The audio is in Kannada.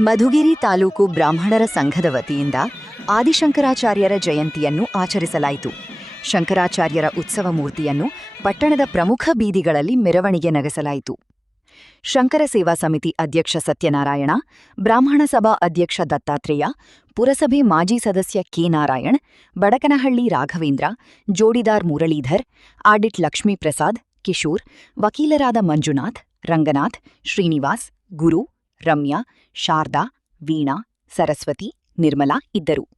ಮಧುಗಿರಿ ತಾಲೂಕು ಬ್ರಾಹ್ಮಣರ ಸಂಘದ ವತಿಯಿಂದ ಆದಿಶಂಕರಾಚಾರ್ಯರ ಜಯಂತಿಯನ್ನು ಆಚರಿಸಲಾಯಿತು. ಶಂಕರಾಚಾರ್ಯರ ಉತ್ಸವ ಮೂರ್ತಿಯನ್ನು ಪಟ್ಟಣದ ಪ್ರಮುಖ ಬೀದಿಗಳಲ್ಲಿ ಮೆರವಣಿಗೆ ನಡೆಸಲಾಯಿತು. ಶಂಕರ ಸೇವಾ ಸಮಿತಿ ಅಧ್ಯಕ್ಷ ಸತ್ಯನಾರಾಯಣ, ಬ್ರಾಹ್ಮಣ ಸಭಾ ಅಧ್ಯಕ್ಷ ದತ್ತಾತ್ರೇಯ, ಪುರಸಭೆ ಮಾಜಿ ಸದಸ್ಯ ಕೆ. ನಾರಾಯಣ್, ಬಡಕನಹಳ್ಳಿ ರಾಘವೇಂದ್ರ, ಜೋಡಿದಾರ್ ಮುರಳೀಧರ್, ಆಡಿಟ್ ಲಕ್ಷ್ಮೀಪ್ರಸಾದ್, ಕಿಶೋರ್, ವಕೀಲರಾದ ಮಂಜುನಾಥ್, ರಂಗನಾಥ್, ಶ್ರೀನಿವಾಸ್, ಗುರು, ರಮ್ಯಾ, ಶಾರದಾ, ವೀಣಾ, ಸರಸ್ವತಿ, ನಿರ್ಮಲಾ ಇದ್ದರು.